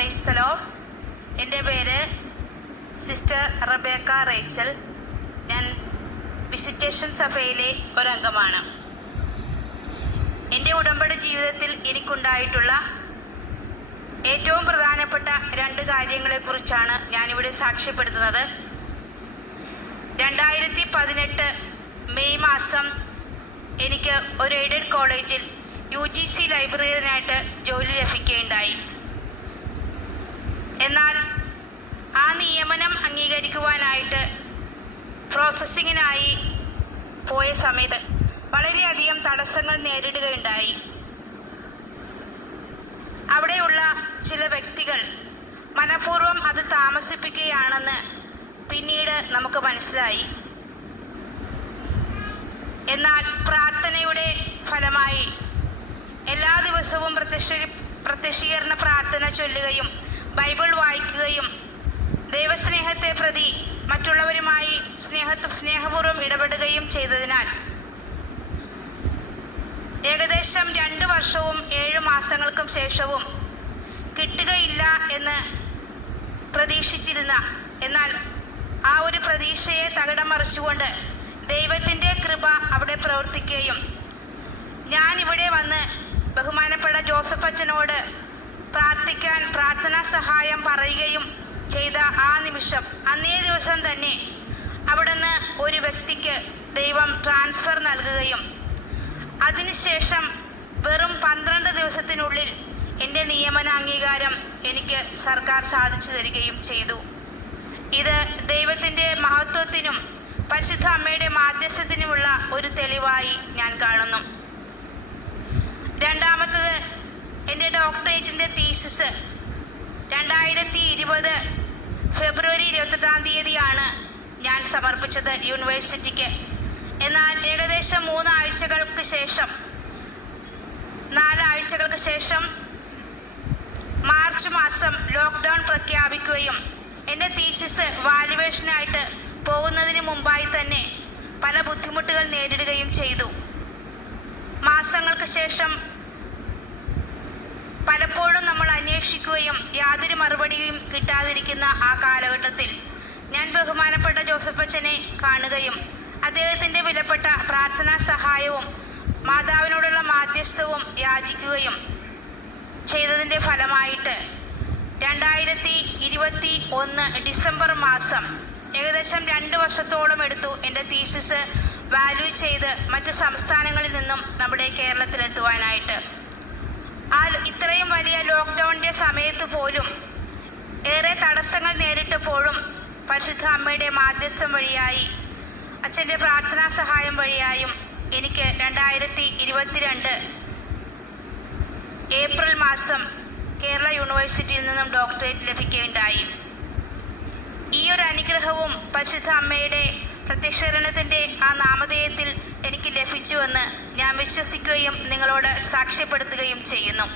Praise the Lord. എൻ്റെ പേര് sister Rebecca Rachel. ഞാൻ വിസിറ്റേഷൻ സഭയിലെ ഒരംഗമാണ്. എൻ്റെ ഉടമ്പടി ജീവിതത്തിൽ എനിക്കുണ്ടായിട്ടുള്ള ഏറ്റവും പ്രധാനപ്പെട്ട 2 കാര്യങ്ങളെക്കുറിച്ചാണ് ഞാനിവിടെ സാക്ഷ്യപ്പെടുത്തുന്നത്. 2018 മെയ് മാസം എനിക്ക് ഒരു എയ്ഡഡ് കോളേജിൽ UGC ലൈബ്രറിയനായിട്ട് ജോലി ലഭിക്കുകയുണ്ടായി. എന്നാൽ ആ നിയമനം അംഗീകരിക്കുവാനായിട്ട് പ്രോസസ്സിങ്ങിനായി പോയ സമയത്ത് വളരെയധികം തടസ്സങ്ങൾ നേരിടുകയുണ്ടായി. അവിടെയുള്ള ചില വ്യക്തികൾ മനഃപൂർവ്വം അത് താമസിപ്പിക്കുകയാണെന്ന് പിന്നീട് നമുക്ക് മനസ്സിലായി. എന്നാൽ പ്രാർത്ഥനയുടെ ഫലമായി എല്ലാ ദിവസവും പ്രത്യക്ഷീകരണ പ്രാർത്ഥന ചൊല്ലുകയും ബൈബിൾ വായിക്കുകയും ദൈവസ്നേഹത്തെ പ്രതി മറ്റുള്ളവരുമായി സ്നേഹപൂർവ്വം ഇടപെടുകയും ചെയ്തതിനാൽ ഏകദേശം 2 വർഷവും 7 മാസങ്ങൾക്കും ശേഷവും കിട്ടുകയില്ല എന്ന് പ്രതീക്ഷിച്ചിരുന്ന, എന്നാൽ ആ ഒരു പ്രതീക്ഷയെ തകിടം മറിച്ചുകൊണ്ട് ദൈവത്തിൻ്റെ കൃപ അവിടെ പ്രവർത്തിക്കുകയും ഞാൻ ഇവിടെ വന്ന് ബഹുമാനപ്പെട്ട ജോസഫ് അച്ഛനോട് പ്രാർത്ഥനാ സഹായം പറയുകയും ചെയ്ത ആ നിമിഷം, അന്നേ ദിവസം തന്നെ അവിടുന്ന് ഒരു വ്യക്തിക്ക് ദൈവം ട്രാൻസ്ഫർ നൽകുകയും അതിനുശേഷം വെറും 12 ദിവസത്തിനുള്ളിൽ എൻ്റെ നിയമനാംഗീകാരം എനിക്ക് സർക്കാർ സാധിച്ചു തരികയും ചെയ്തു. ഇത് ദൈവത്തിൻ്റെ മഹത്വത്തിനും പരിശുദ്ധ അമ്മയുടെ മാധ്യസ്ഥത്തിനുമുള്ള ഒരു തെളിവായി ഞാൻ കാണുന്നു. രണ്ടാമത്തത്, എൻ്റെ ഡോക്ടറേറ്റിൻ്റെ തീസിസ് 2020 ഫെബ്രുവരി 28 ഞാൻ സമർപ്പിച്ചത് യൂണിവേഴ്സിറ്റിക്ക്. എന്നാൽ ഏകദേശം 4 ആഴ്ചകൾക്ക് ശേഷം മാർച്ച് മാസം ലോക്ക്ഡൗൺ പ്രഖ്യാപിക്കുകയും എൻ്റെ തീസിസ് വാല്യുവേഷനായിട്ട് പോകുന്നതിന് മുമ്പായി തന്നെ പല ബുദ്ധിമുട്ടുകൾ നേരിടുകയും ചെയ്തു. മാസങ്ങൾക്ക് ശേഷം പലപ്പോഴും നമ്മൾ അന്വേഷിക്കുകയും യാതൊരു മറുപടിയും കിട്ടാതിരിക്കുന്ന ആ കാലഘട്ടത്തിൽ ഞാൻ ബഹുമാനപ്പെട്ട ജോസഫ് അച്ഛനെ കാണുകയും അദ്ദേഹത്തിൻ്റെ വിലപ്പെട്ട പ്രാർത്ഥനാ സഹായവും മാതാവിനോടുള്ള മാധ്യസ്ഥവും യാചിക്കുകയും ചെയ്തതിൻ്റെ ഫലമായിട്ട് 2021 ഡിസംബർ മാസം ഏകദേശം 2 വർഷത്തോളം എടുത്തു എൻ്റെ തീസിസ് വാല്യൂ ചെയ്ത് മറ്റ് സംസ്ഥാനങ്ങളിൽ നിന്നും നമ്മുടെ കേരളത്തിലെത്തുവാനായിട്ട്. ഇത്രയും വലിയ ലോക്ക്ഡൗണിൻ്റെ സമയത്ത് പോലും ഏറെ തടസ്സങ്ങൾ നേരിട്ടപ്പോഴും പരിശുദ്ധ അമ്മയുടെ മാധ്യസ്ഥം വഴിയായി അച്ഛൻ്റെ പ്രാർത്ഥനാ സഹായം വഴിയായും എനിക്ക് 2022 ഏപ്രിൽ മാസം കേരള യൂണിവേഴ്സിറ്റിയിൽ നിന്നും ഡോക്ടറേറ്റ് ലഭിക്കുകയുണ്ടായി. ഈ ഒരു അനുഗ്രഹവും പരിശുദ്ധ അമ്മയുടെ പ്രത്യക്ഷീകരണത്തിൻ്റെ ആ നാമധേയത്തിൽ എനിക്ക് ലഭിച്ചുവെന്ന് ഞാൻ വിശ്വസിക്കുകയും നിങ്ങളോട് സാക്ഷ്യപ്പെടുത്തുകയും ചെയ്യുന്നു.